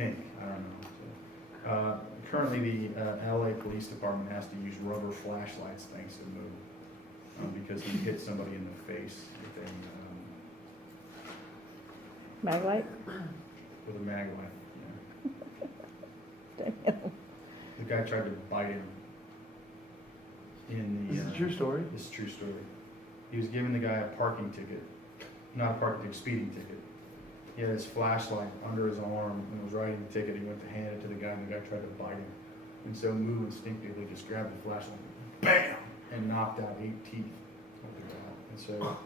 think. I don't know. So, currently, the LA Police Department has to use rubber flashlights thanks to Moo, because he hit somebody in the face with Mag light? a mag light. Yeah. Damn. The guy tried to bite him. Is this a true story? This is a true story. He was giving the guy a parking ticket, not a parking ticket, speeding ticket. He had his flashlight under his arm and was writing the ticket. He went to hand it to the guy, and the guy tried to bite him. And so Moo instinctively just grabbed the flashlight, bam, and knocked out 8 teeth of the guy. And so,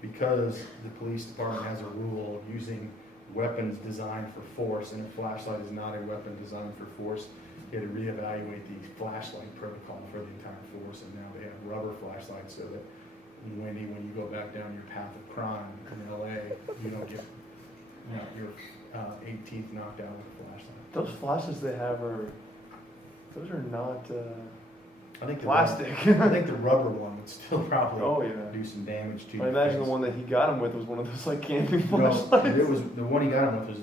because the police department has a rule of using weapons designed for force, and a flashlight is not a weapon designed for force, they had to reevaluate the flashlight protocol for the entire force, and now they have rubber flashlights so that when you go back down your path of crime in LA, you don't get your 8 teeth knocked out with a flashlight. Those flashes they have those are not I think plastic. I think the rubber one would still probably yeah. do some damage to I your imagine face. the one that he got him with was one of those like camping No, flashlights. it was the one he got him with was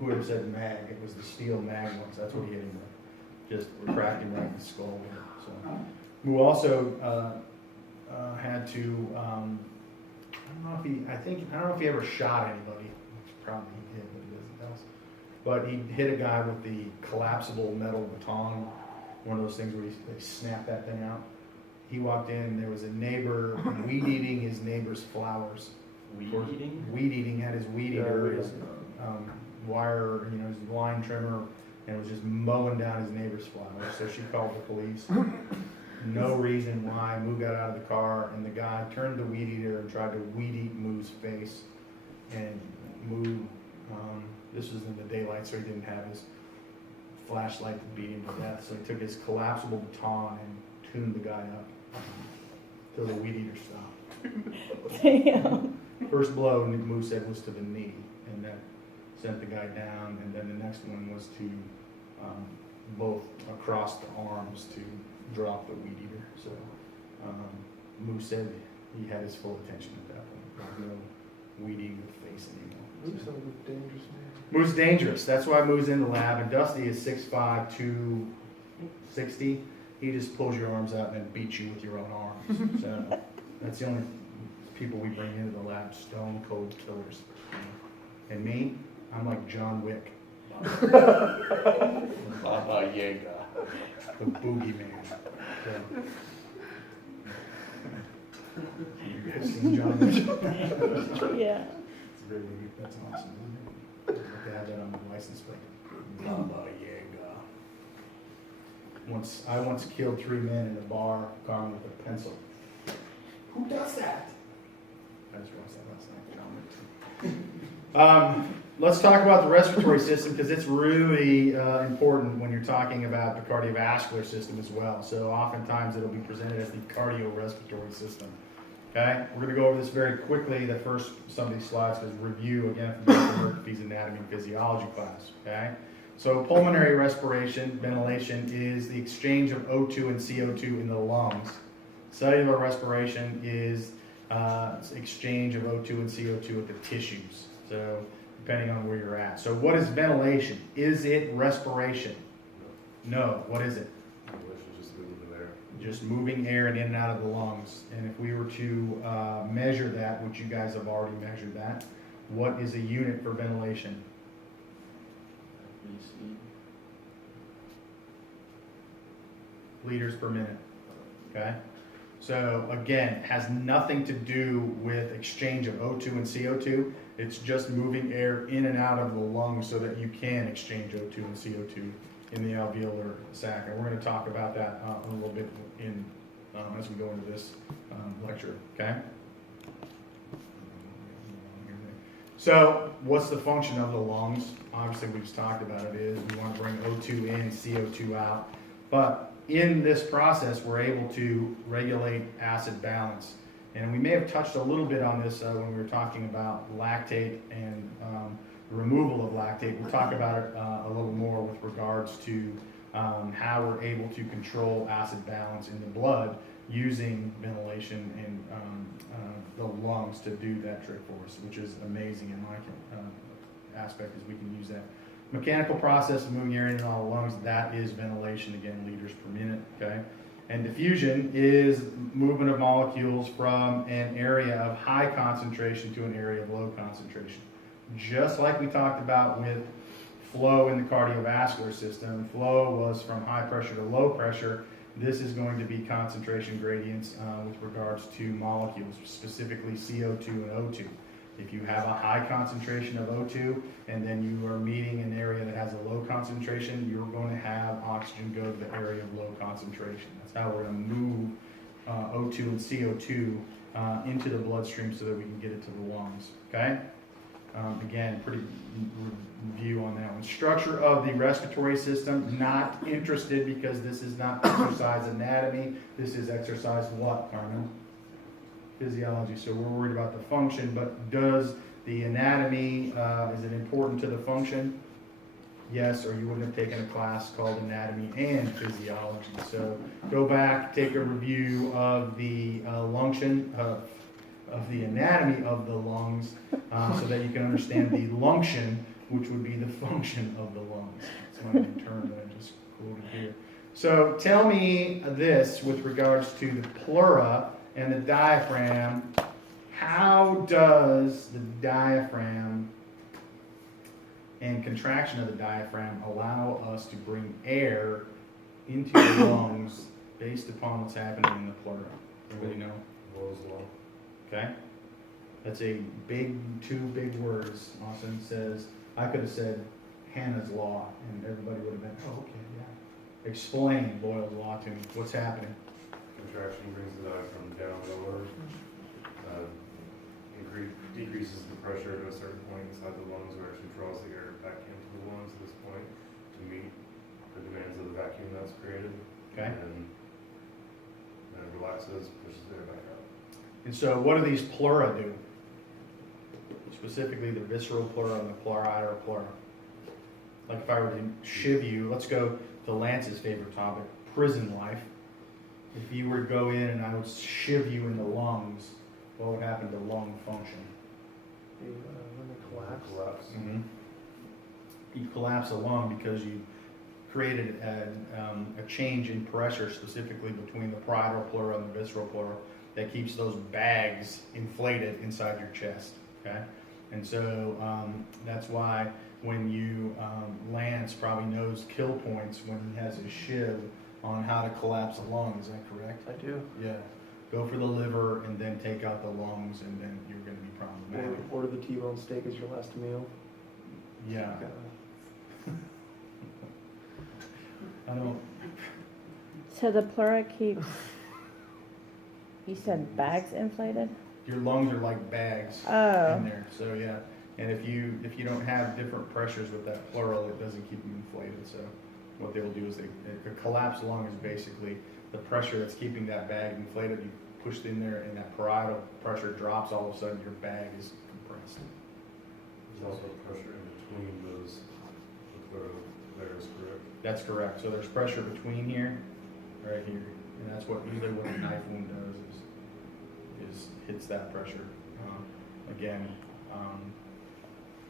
whoever said mag. It was the steel mag ones. That's what he hit him with. Just cracked him right in the skull with it. So, who also had to. I don't know if he ever shot anybody. Probably he did, but he doesn't tell us. But he hit a guy with the collapsible metal baton, one of those things where they snap that thing out. He walked in, and there was a neighbor weed eating his neighbor's flowers. Weed eating? Weed eating, had his weed eater, his wire, his line trimmer, and was just mowing down his neighbor's flowers. So she called the police. No reason why. Moo got out of the car, and the guy turned the weed eater and tried to weed eat Moo's face. And Moo, this was in the daylight, so he didn't have his flashlight to beat him to death. So he took his collapsible baton and tuned the guy up till the weed eater stopped. Damn. First blow, Moo said, was to the knee, and that sent the guy down. And then the next one was to both across the arms to drop the weed eater. So Moo said he had his full attention at that point. There was no weed eating the face anymore. Moo's a dangerous man. Moo's dangerous. That's why Moo's in the lab. And Dusty is 6'5", 260. He just pulls your arms out and then beats you with your own arms. So that's the only people we bring into the lab, stone cold killers. And me, I'm like John Wick, Baba Yaga. the boogeyman. So, you guys seen John Wick? Yeah. It's very good. That's awesome, isn't it? I'd like to have that on my license plate. Baba Yaga. I once killed 3 men in a bar, Carmen, with a pencil. Who does that? I just watched that last night, John Wick. Let's talk about the respiratory system, because it's really important when you're talking about the cardiovascular system as well. So oftentimes it'll be presented as the cardiorespiratory system. Okay, we're going to go over this very quickly. The first some of these slides is review again from Dr. Murphy's anatomy and physiology class. Okay, so pulmonary respiration, ventilation, is the exchange of O2 and CO2 in the lungs. Cellular respiration is exchange of O2 and CO2 with the tissues. So depending on where you're at. So what is ventilation? Is it respiration? No. What is it? Just moving air in and out of the lungs. And if we were to measure that, which you guys have already measured that, what is a unit for ventilation? Liters per minute. Okay? So again, it has nothing to do with exchange of O2 and CO2. It's just moving air in and out of the lungs so that you can exchange O2 and CO2 in the alveolar sac. And we're going to talk about that a little bit as we go into this lecture, okay? So what's the function of the lungs? Obviously, we just talked about it is we want to bring O2 in, CO2 out. But in this process, we're able to regulate acid balance. And we may have touched a little bit on this when we were talking about lactate and the removal of lactate. We'll talk about it a little more with regards to how we're able to control acid balance in the blood using ventilation and the lungs to do that trick for us, which is amazing in my aspect, is we can use that mechanical process of moving air in and out of the lungs, that is ventilation, again, liters per minute, okay? And diffusion is movement of molecules from an area of high concentration to an area of low concentration. Just like we talked about with flow in the cardiovascular system, flow was from high pressure to low pressure. This is going to be concentration gradients with regards to molecules, specifically CO2 and O2. If you have a high concentration of O2 and then you are meeting an area that has a low concentration, you're going to have oxygen go to the area of low concentration. That's how we're going to move O2 and CO2 into the bloodstream so that we can get it to the lungs, okay? Again, pretty review on that one. Structure of the respiratory system, not interested because this is not exercise anatomy. This is exercise what, Carmen? Physiology. So we're worried about the function, but does the anatomy, is it important to the function? Yes, or you wouldn't have taken a class called anatomy and physiology. So go back, take a review of the lunction, of the anatomy of the lungs so that you can understand the lunction, which would be the function of the lungs. That's my new term that I just quoted here. So tell me this with regards to the pleura and the diaphragm. How does the diaphragm and contraction of the diaphragm allow us to bring air into the lungs based upon what's happening in the pleura? Everybody know? Boyle's law. Okay? That's two big words. Austin says, I could have said Hannah's law, and everybody would have been, oh, okay, yeah. Explain Boyle's law to me. What's happening? Contraction brings the diaphragm down lower, decreases the pressure to a certain point inside the lungs, or actually draws the air back into the lungs at this point to meet the demands of the vacuum that's created. Okay? And then it relaxes, pushes the air back out. And so what do these pleura do? Specifically the visceral pleura and the pleuroidal pleura. Like if I were to shiv you, let's go to Lance's favorite topic, prison life. If you were to go in and I would shiv you in the lungs, what would happen to lung function? When they collapse. Mm-hmm. You collapse a lung because you created a change in pressure specifically between the parietal pleura and the visceral pleura that keeps those bags inflated inside your chest, okay? And so that's why when you, Lance probably knows kill points when he has his shiv on how to collapse a lung, is that correct? I do. Yeah. Go for the liver and then take out the lungs and then you're going to be problematic. Order the T-bone steak as your last meal. Yeah. I don't, So the pleura keeps, you said bags inflated? your lungs are like bags in Oh, there, so yeah. And if you don't have different pressures with that pleural, it doesn't keep you inflated. So what they will do is a collapsed lung is basically the pressure that's keeping that bag inflated. You push it in there and that parietal pressure drops, all of a sudden your bag is compressed. There's also pressure in between those layers, correct? That's correct. So there's pressure between here, right here, and that's what usually what a knife wound does is hits that pressure. Again,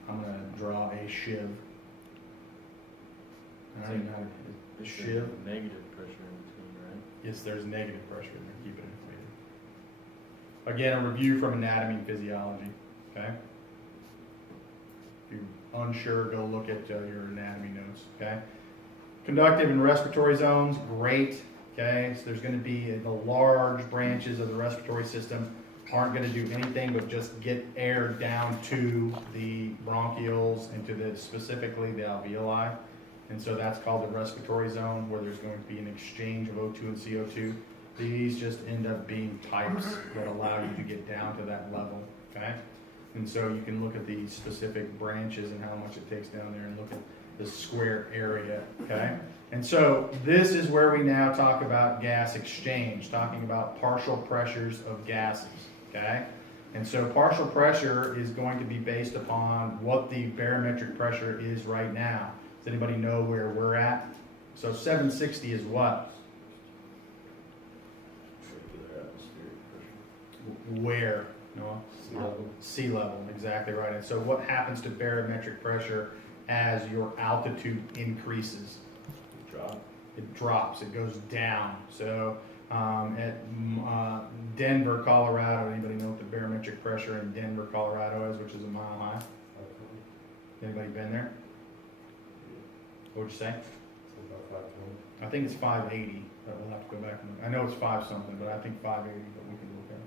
I'm gonna draw a shiv. I don't even know how to, a shiv. Negative pressure in between, right? Yes, there's negative pressure in there, keep it inflated. Again, a review from anatomy and physiology, okay? If you're unsure, go look at your anatomy notes, okay? Conductive and respiratory zones, great, okay? So there's gonna be the large branches of the respiratory system aren't gonna do anything but just get air down to the bronchioles and to the, specifically the alveoli. And so that's called the respiratory zone, where there's going to be an exchange of O2 and CO2. These just end up being pipes that allow you to get down to that level, okay? And so you can look at the specific branches and how much it takes down there and look at the square area, okay? And so this is where we now talk about gas exchange, talking about partial pressures of gases, okay? And so partial pressure is going to be based upon what the barometric pressure is right now. Does anybody know where we're at? So 760 is what? Circular atmospheric pressure. Where? No? Sea level. Sea level, exactly right. And so what happens to barometric pressure as your altitude increases. Drop. It drops, it goes down. So at Denver, Colorado, anybody know what the barometric pressure in Denver, Colorado is, which is a mile high? Anybody been there? What'd you say? It's about 520. I think it's 580, but we'll have to go back and look. I know it's 5 something, but I think 580, but we can look at it.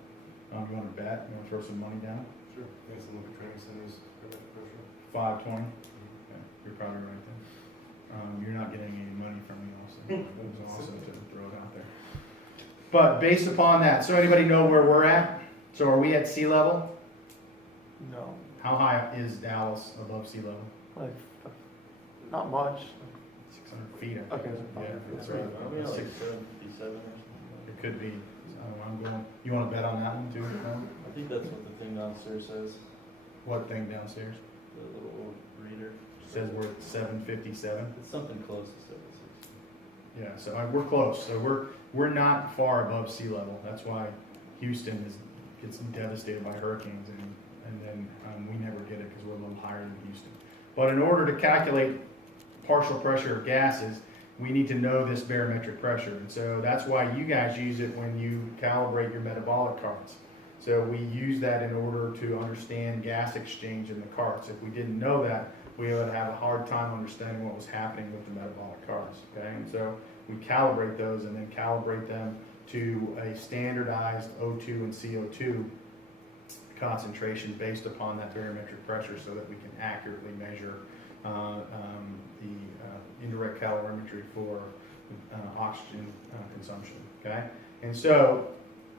You want to bet? You want to throw some money down? Sure. Thanks to Olympic Training Center's barometric pressure. 520? Okay, you're probably right then. You're not getting any money from me also. It was also to throw it out there. But based upon that, so anybody know where we're at? So are we at sea level? No, How high is Dallas above sea level? like, not much. 600 feet. I think. Okay. Yeah, that's right. Are we at like Six- 757 or something? It could be. I'm going. You want to bet on that one too? No? I think that's what the thing downstairs says, What thing downstairs? the little reader. Says we're at 757. It's something close to 760. Yeah, so we're close. So we're not far above sea level. That's why Houston gets devastated by hurricanes, and then we never get it because we're a little higher than Houston. But in order to calculate partial pressure of gases, we need to know this barometric pressure, and so that's why you guys use it when you calibrate your metabolic carts. So we use that in order to understand gas exchange in the carts. If we didn't know that, we would have a hard time understanding what was happening with the metabolic carts, okay? And so we calibrate those and then calibrate them to a standardized O2 and CO2 concentration based upon that barometric pressure so that we can accurately measure the indirect calorimetry for oxygen consumption, okay? And so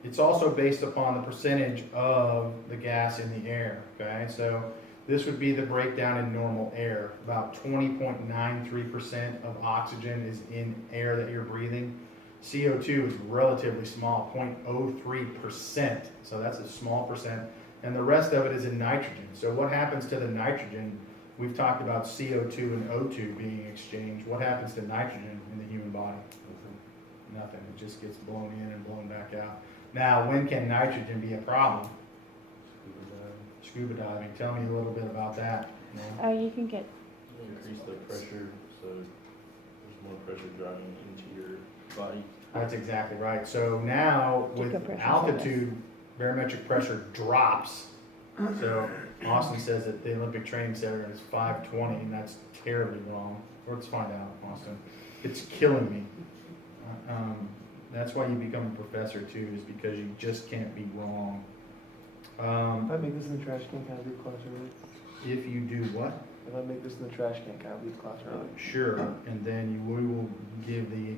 it's also based upon the percentage of the gas in the air, okay? So this would be the breakdown in normal air. About 20.93% of oxygen is in air that you're breathing. CO2 is relatively small, 0.03%, so that's a small percent. And the rest of it is in nitrogen. So what happens to the nitrogen? We've talked about CO2 and O2 being exchanged. What happens to nitrogen in the human body? Nothing. It just gets blown in and blown back out. Now, when can nitrogen be a problem? Scuba diving. Tell me a little bit about that. You know? Oh, you can get, Increase the pressure, so there's more pressure driving into your body. That's exactly right. So now with Decompression altitude, barometric pressure drops. So Austin says that the Olympic Training Center is 520, and that's terribly wrong. Let's find out, Austin. It's killing me. That's why you become a professor too, is because you just can't be wrong. If I make this in the trash can, can I leave class early? If you do what? If I make this in the trash can, can I leave class early? Sure, and then we will give the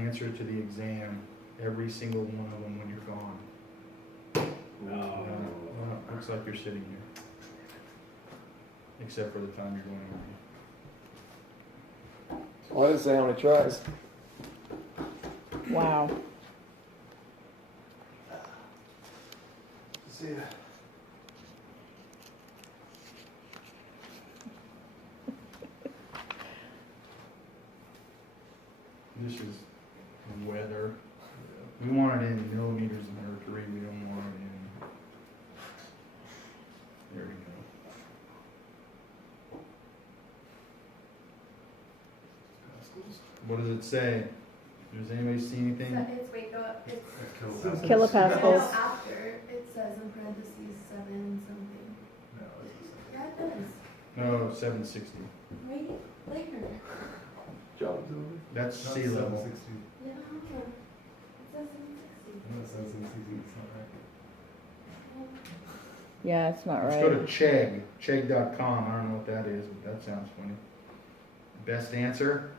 answer to the exam, every single one of them when you're gone. Looks like you're sitting here. Except for the time you're going over. Well, I didn't say how many tries. wow. See ya. This is weather. We want it in millimeters of mercury, we don't want it in. There we go. What does it say? Does anybody see anything? It's wait, go up. It's Kilopascals. no, after it says in parentheses 7 something. Yeah, it does. No, 760. Wait later. Job's over. That's sea level. Yeah, it says 760. Yeah, it's not Let's go to right. chegg.com. I don't know what that is, but that sounds funny. Best answer?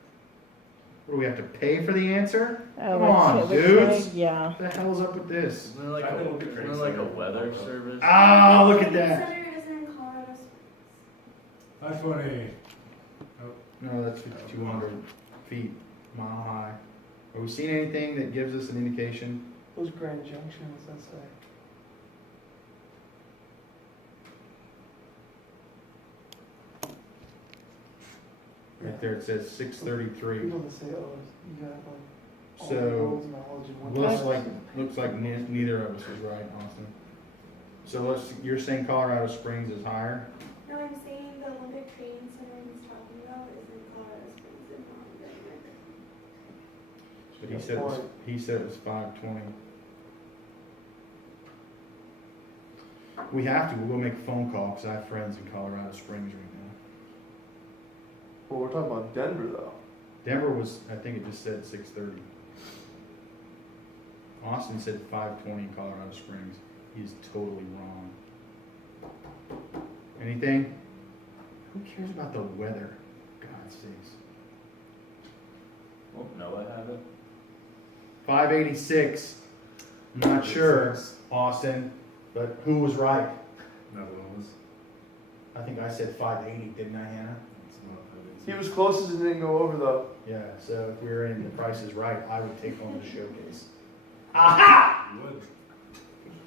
What do we have to pay for the answer? Oh, Come my on, shit, which dudes. way? Yeah. What the hell's up with this? Isn't there like I a, think isn't Training there like a Center- weather service? Oh, look at The that. center is in Colorado Springs. 520. No, that's 5,200 feet, mile high. Are we seeing anything that gives us an indication? What's Grand Junction? What's that say? Right there, it says 633. People that say, oh, you got like all the So, world's knowledge in one looks like neither of us is right, Austin. So you're saying Colorado Springs is higher? No, I'm saying the Olympic Training Center he's talking about is in Colorado Springs and not in Denver. But he said it was 520. We have to, we'll make a phone call, because I have friends in Colorado Springs right now. Well, we're talking about Denver though. Denver was, I think it just said 6:30. Austin said 5:20 in Colorado Springs. He's totally wrong. Anything? Who cares about the weather? God sakes. Well, Noah have it. 586. I'm not sure, Austin, but who was right? Netherlands. I think I said 580, didn't I, Hannah? It's not He was closest and didn't go over though. Yeah, so if we were in The Price is Right, I would take home the showcase. Aha! You would.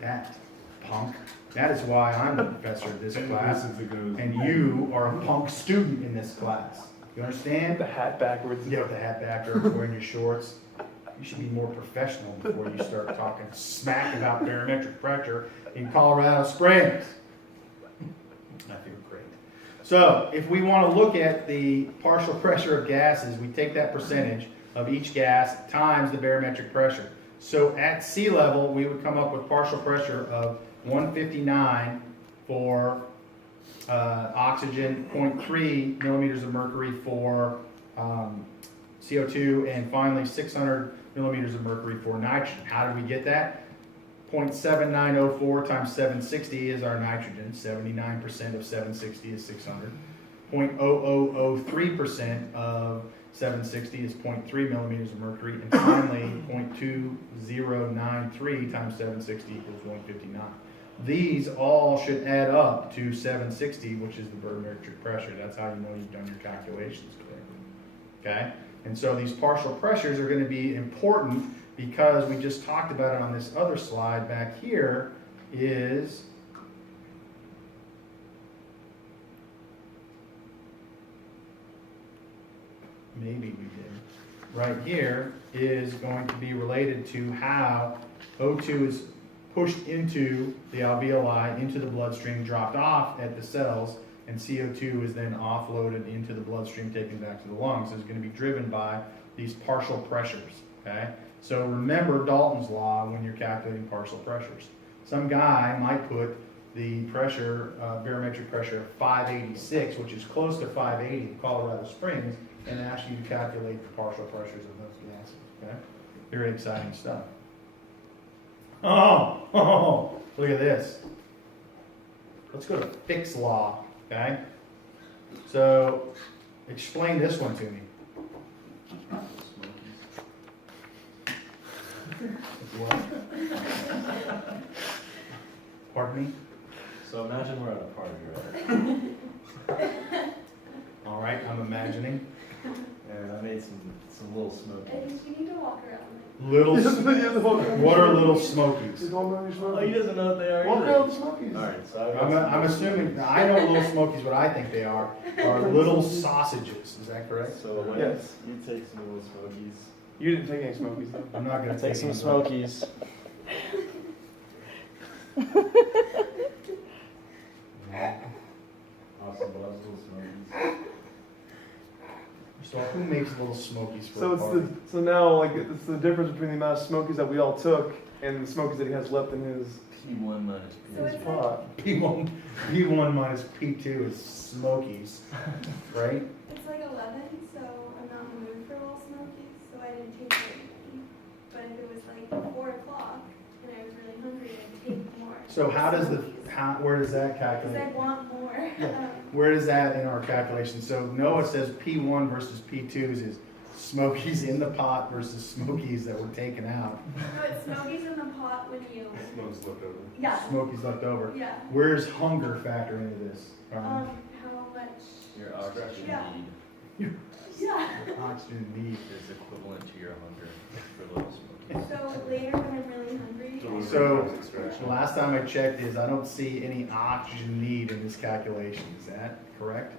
That punk. That is why I'm the professor of this class, Since it goes. and you are a punk student in this class. You understand? The hat backwards. Yeah, with the hat backwards, wearing your shorts. You should be more professional before you start talking smack about barometric pressure in Colorado Springs. I feel great. So, if we want to look at the partial pressure of gases, we take that percentage of each gas times the barometric pressure. So, at sea level, we would come up with partial pressure of 159 for oxygen, 0.3 millimeters of mercury for CO2, and finally 600 millimeters of mercury for nitrogen. How did we get that? 0.7904 times 760 is our nitrogen. 79% of 760 is 600. 0.0003% of 760 is 0.3 millimeters of mercury. And finally, 0.2093 times 760 equals 159. These all should add up to 760, which is the barometric pressure. That's how you know you've done your calculations correctly. Okay? And so these partial pressures are going to be important because we just talked about it on this other slide back here is maybe we did. Right here is going to be related to how O2 is pushed into the alveoli, into the bloodstream, dropped off at the cells, and CO2 is then offloaded into the bloodstream, taken back to the lungs. It's going to be driven by these partial pressures, okay? So remember Dalton's law when you're calculating partial pressures. Some guy might put the pressure, barometric pressure of 586, which is close to 580 in Colorado Springs, and ask you to calculate the partial pressures of those gases, okay? Very exciting stuff. Oh, look at this. Let's go to Fick's law, okay? So, explain this one to me. What? Pardon me? So imagine we're at a party, right? All right, I'm imagining. And I made some little I smokies. think you need to walk around. Little, what are little You smokies? don't know your Oh, he Smokies? doesn't know what they are Walk either. around with Smokies. Alright, so I got I'm assuming, I know little smokies, what I think they are little sausages, is that correct? So when Yes. you take some little smokies. You didn't take any Smokies though. I'm not gonna Take some any- smokies. Awesome, loves little smokies. So who makes little smokies for So a it's party? so now like it's the difference between the amount of Smokies that we all took and the Smokies that he has left in his P1 minus So P2. it's pot. P1 minus P2 is smokies, right? It's like 11, so I'm not in the mood for little smokies, so I didn't take very many. But if it was like 4 o'clock and I was really hungry, I'd take more. So how does the, Smokies. where does that Because calculate? I want more. Where is that in our calculation? So Noah says P1 versus P2s is smokies in the pot versus smokies that were taken out. No, it's smokies in the pot when you. Smoke's left over. Yeah. Smokies left over. Yeah. Where's hunger factor into this? How much? Your oxygen Yeah. need Yeah. Oxygen need. is equivalent to your hunger for little smokies. So later when I'm really hungry. So, Extraction. the last time I checked is I don't see any oxygen need in this calculation. Is that correct?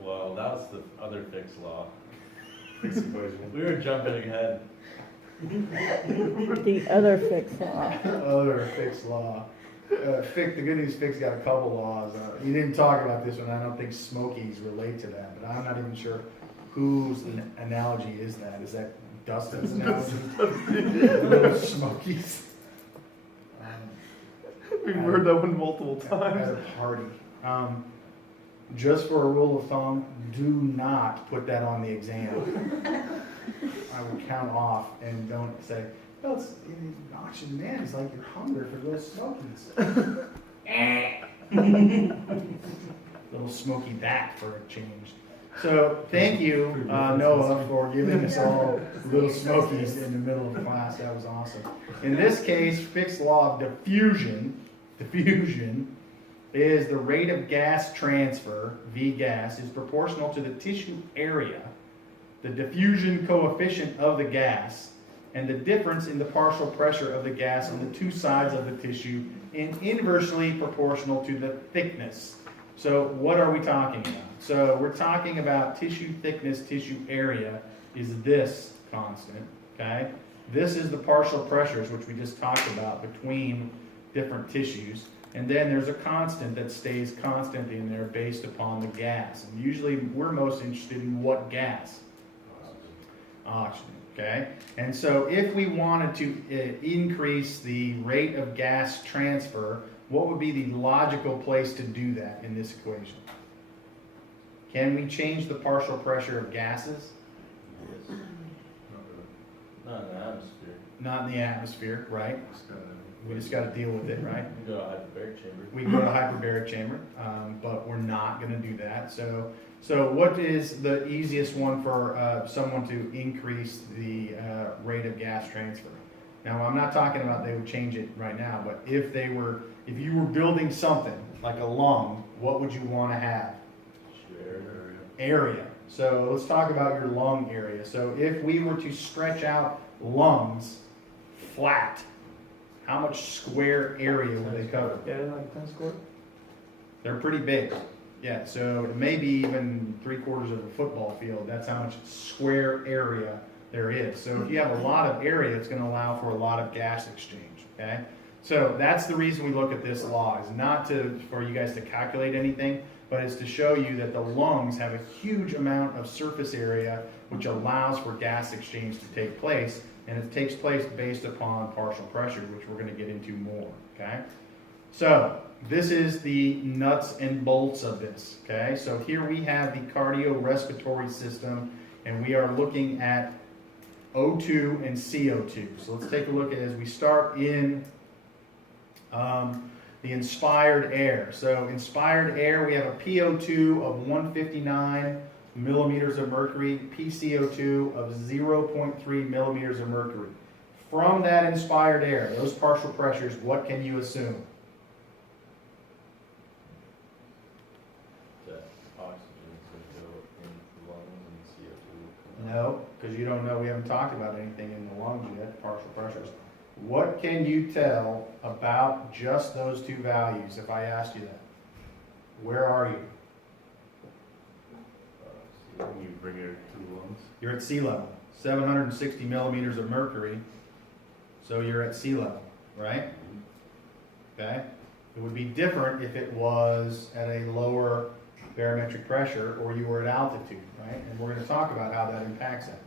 Well, that was the other fixed law. Fixed equation. We were jumping ahead. The other fixed law. Other fixed law. Fick, the good news, Fick's got a couple laws. He didn't talk about this one. I don't think Smokies relate to that, but I'm not even sure whose analogy is that. Is that Dustin's analogy? Little Smokies. We've heard that one multiple At times. a party. Just for a rule of thumb, do not put that on the exam. I would count off and don't say, well, it's oxygen, man. It's like you're hungry for little Smokies. Little Smoky that for a change. So thank you, Noah, for giving us all little Smokies in the middle of class. That was awesome. In this case, Fick's law of diffusion is the rate of gas transfer, V gas, is proportional to the tissue area, the diffusion coefficient of the gas, and the difference in the partial pressure of the gas on the two sides of the tissue, and inversely proportional to the thickness. So what are we talking about? So we're talking about tissue thickness, tissue area is this constant, okay? This is the partial pressures, which we just talked about, between different tissues. And then there's a constant that stays constant in there based upon the gas. And usually we're most interested in what gas? Oxygen, okay? And so if we wanted to increase the rate of gas transfer, what would be the logical place to do that in this equation? Can we change the partial pressure of gases? Yes. Not in the atmosphere. Not in the atmosphere, right? We just got to deal with it, right? We go to hyperbaric chamber. We can go to hyperbaric chamber, but we're not going to do that. So what is the easiest one for someone to increase the rate of gas transfer? Now, I'm not talking about they would change it right now, but if you were building something like a lung, what would you want to have? Area. So let's talk about your lung area. So if we were to stretch out lungs flat, how much square area would they cover? Yeah, like a tennis court. They're pretty big. Yeah, so maybe even 3/4 of a football field. That's how much square area there is. So if you have a lot of area, it's going to allow for a lot of gas exchange. Okay, so that's the reason we look at this law, is not for you guys to calculate anything, but it's to show you that the lungs have a huge amount of surface area which allows for gas exchange to take place, and it takes place based upon partial pressure, which we're going to get into more. Okay, so this is the nuts and bolts of this. Okay, so here we have the cardiorespiratory system, and we are looking at O2 and CO2. So let's take a look at as we start in the inspired air. So inspired air, we have a PO2 of 159 millimeters of mercury, PCO2 of 0.3 millimeters of mercury. From that inspired air, those partial pressures, what can you assume? That oxygen could go in the lungs and CO2. No, because you don't know, we haven't talked about anything in the lungs yet, partial pressures. What can you tell about just those two values if I asked you that? Where are you? So when you bring it to the lungs, You're at sea level, 760 millimeters of mercury, so you're at sea level, right? Okay? It would be different if it was at a lower barometric pressure or you were at altitude, right? And we're going to talk about how that impacts that.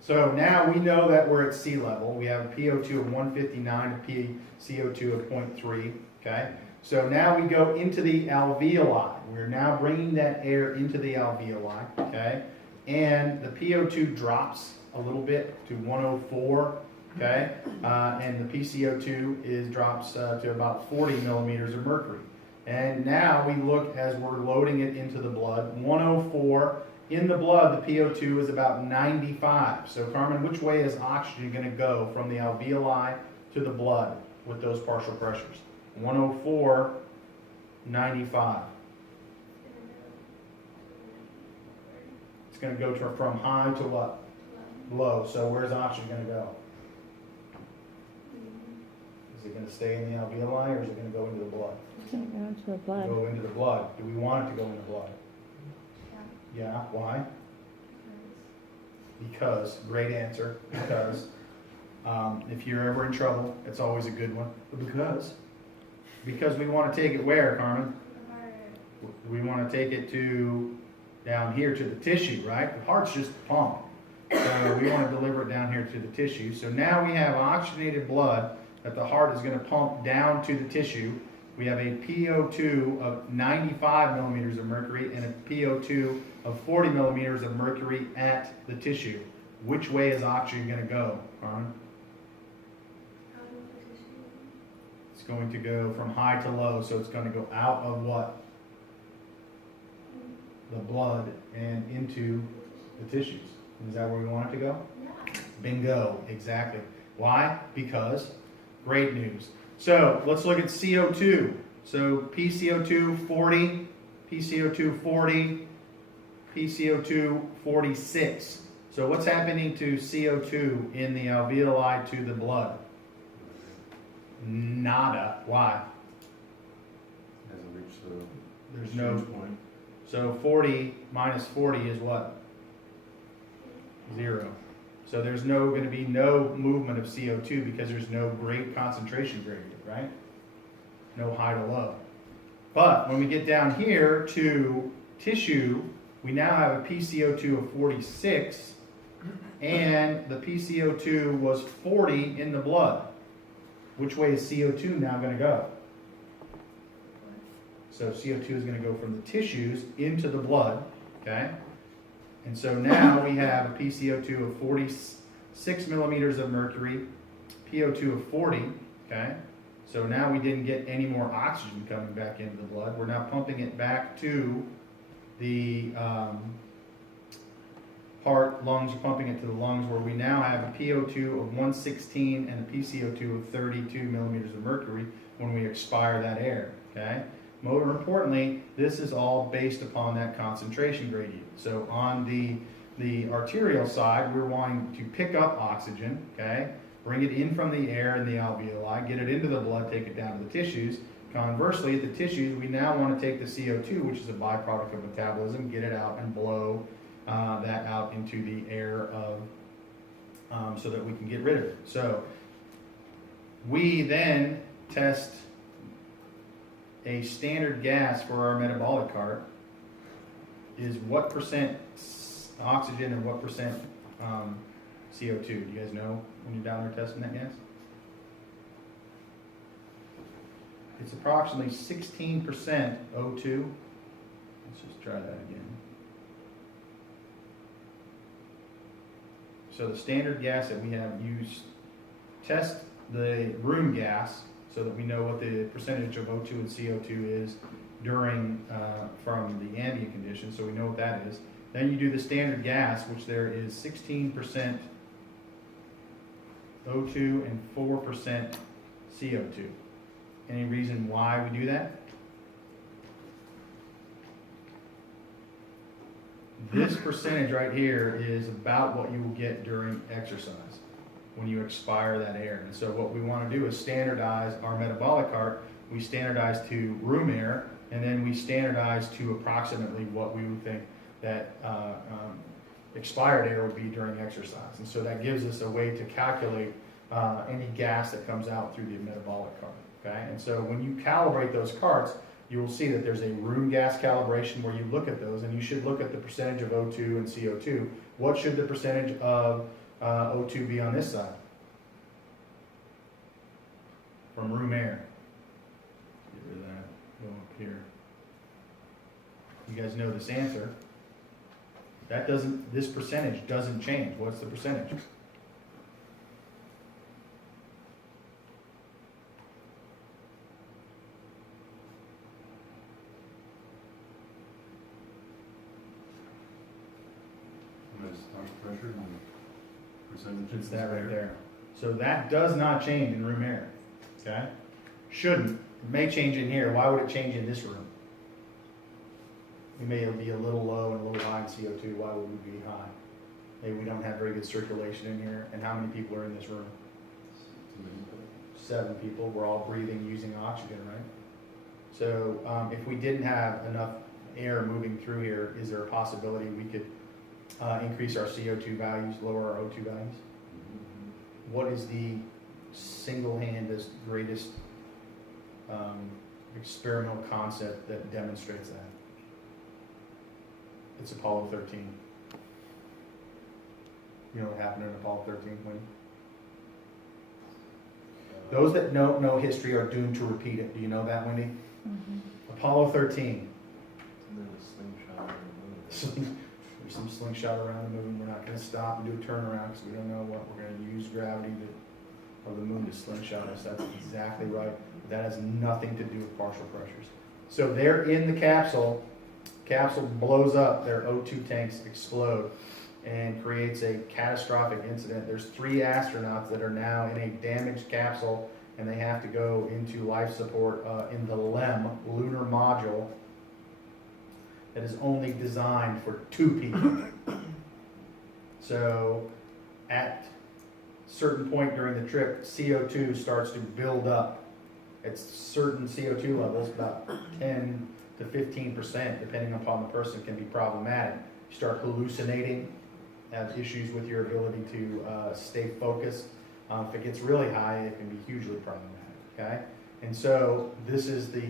So now we know that we're at sea level. We have a PO2 of 159, a PCO2 of 0.3, okay? So now we go into the alveoli. We're now bringing that air into the alveoli, okay? And the PO2 drops a little bit to 104, okay? And the PCO2 drops to about 40 millimeters of mercury. And now we look as we're loading it into the blood, 104. In the blood, the PO2 is about 95. So Carmen, which way is oxygen going to go from the alveoli to the blood with those partial pressures? 104, 95. It's going to go from high to what? Low. So where's oxygen going to go? Is it going to stay in the alveoli or is it going to go into the blood? It's gonna go into the blood. Go into the blood. Do we want it to go in the blood? Yeah, why? Because, great answer, because if you're ever in trouble, it's always a good one. Because Because we want to take it where, Carmen? The heart. We want to take it to, down here to the tissue, right? The heart's just a pump. So we want to deliver it down here to the tissue. So now we have oxygenated blood that the heart is going to pump down to the tissue. We have a PO2 of 95 millimeters of mercury and a PO2 of 40 millimeters of mercury at the tissue. Which way is oxygen going to go, Carmen? Out of the tissue. It's going to go from high to low, so it's going to go out of what? The blood and into the tissues. Is that where we want it to go? Yeah. Bingo, exactly. Why? Because, great news. So let's look at CO2. So PCO2 40, PCO2 40, PCO2 46. So what's happening to CO2 in the alveoli to the blood? Nada. Why? Hasn't reached the There's no. change point. So 40 minus 40 is what? 0. So there's going to be no movement of CO2 because there's no great concentration gradient, right? No high to low. But when we get down here to tissue, we now have a PCO2 of 46, and the PCO2 was 40 in the blood. Which way is CO2 now going to go? So CO2 is going to go from the tissues into the blood, okay? And so now we have a PCO2 of 46 millimeters of mercury, PO2 of 40, okay? So now we didn't get any more oxygen coming back into the blood. We're now pumping it back to the heart, lungs, pumping it to the lungs, where we now have a PO2 of 116 and a PCO2 of 32 millimeters of mercury when we expire that air, okay? More importantly, this is all based upon that concentration gradient. So on the arterial side, we're wanting to pick up oxygen, okay? Bring it in from the air in the alveoli, get it into the blood, take it down to the tissues. Conversely, at the tissues, we now want to take the CO2, which is a byproduct of metabolism, get it out and blow that out into the air so that we can get rid of it. So we then test a standard gas for our metabolic cart is what percent oxygen and what percent CO2. Do you guys know when you're down there testing that gas? It's approximately 16% O2. Let's just try that again. So the standard gas that we have used, test the room gas so that we know what the percentage of O2 and CO2 is during from the ambient conditions, so we know what that is. Then you do the standard gas, which there is 16% O2 and 4% CO2. Any reason why we do that? This percentage right here is about what you will get during exercise when you expire that air. And so what we want to do is standardize our metabolic cart. We standardize to room air, and then we standardize to approximately what we would think that expired air would be during exercise. And so that gives us a way to calculate any gas that comes out through the metabolic cart. Okay? And so when you calibrate those carts, you will see that there's a room gas calibration where you look at those, and you should look at the percentage of O2 and CO2. What should the percentage of O2 be on this side? From room air. Get rid of that. Go up here. You guys know this answer. That doesn't, this percentage doesn't change. What's the percentage? Pressure and percentage. It's that right there. So that does not change in room air. Okay? Shouldn't. It may change in here. Why would it change in this room? We may be a little low and a little high in CO2. Why would we be high? Maybe we don't have very good circulation in here. And how many people are in this room? 7 people. We're all breathing using oxygen, right? So if we didn't have enough air moving through here, is there a possibility we could increase our CO2 values, lower our O2 values? What is the single-handed greatest experimental concept that demonstrates that. It's Apollo 13. You know what happened in Apollo 13, Winnie? Those that don't know history are doomed to repeat it. Do you know that, Wendy? Apollo 13. And then a slingshot on the moon. There's some slingshot around the moon. We're not going to stop and do a turnaround because we don't know what we're going to use gravity or the moon to slingshot us. That's exactly right. That has nothing to do with partial pressures. So they're in the capsule. Capsule blows up. Their O2 tanks explode and creates a catastrophic incident. There's 3 astronauts that are now in a damaged capsule, and they have to go into life support in the LEM, lunar module, that is only designed for 2 people. So at a certain point during the trip, CO2 starts to build up. At certain CO2 levels, about 10 to 15%, depending upon the person, can be problematic. You start hallucinating, have issues with your ability to stay focused. If it gets really high, it can be hugely problematic, okay? And so this is the,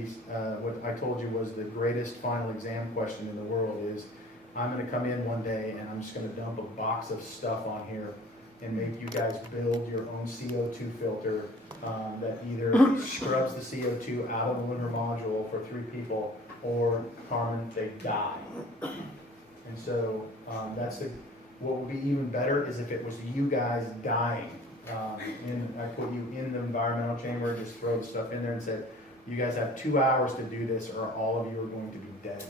what I told you was the greatest final exam question in the world is, I'm gonna come in one day and I'm just gonna dump a box of stuff on here and make you guys build your own CO2 filter that either scrubs the CO2 out of the lunar module for 3 people, or Carmen, they die. And so that's the, what would be even better is if it was you guys dying. I put you in the environmental chamber, just throw the stuff in there and said, you guys have 2 hours to do this or all of you are going to be dead.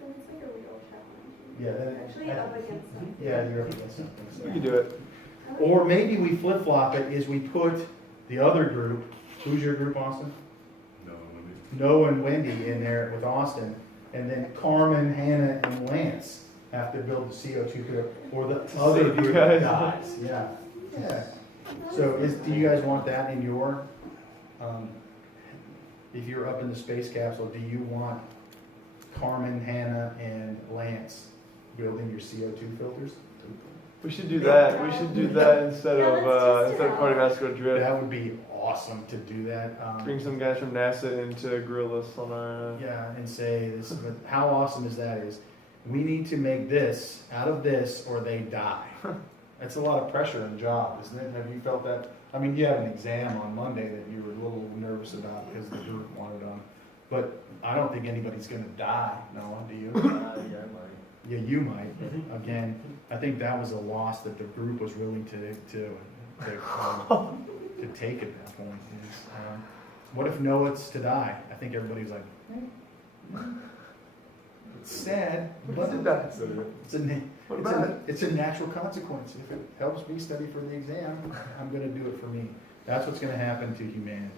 So it's like a real challenge. Yeah, then, Actually up against something. yeah, you're up against something. So. We can do it. Or maybe we flip-flop it, is we put the other group, who's your group, Austin? No, Wendy. Noah and Wendy in there with Austin, and then Carmen, Hannah, and Lance have to build the CO2 group, or the other Save you group guys. dies. Yeah, yeah. So do you guys want that in your, if you're up in the space capsule, do you want Carmen, Hannah, and Lance building your CO2 filters? We should do that. We should do that instead Yeah, of let's just do cardiovascular drift. That would be awesome to do that. Bring some guys from NASA in to grill us on our. Yeah, and say this, but how awesome is that is, we need to make this out of this or they die. That's a lot of pressure in the job, isn't it? Have you felt that? I mean, you have an exam on Monday that you were a little nervous about because the group wanted on. But I don't think anybody's gonna die, Noah, do you? Yeah, I might. Yeah, you might, but again, I think that was a loss that the group was willing to take at that point. Is, what if Noah's to die? I think everybody's like, it's sad, but it's a natural consequence. If it helps me study for the exam, I'm going to do it for me. That's what's going to happen to humanity.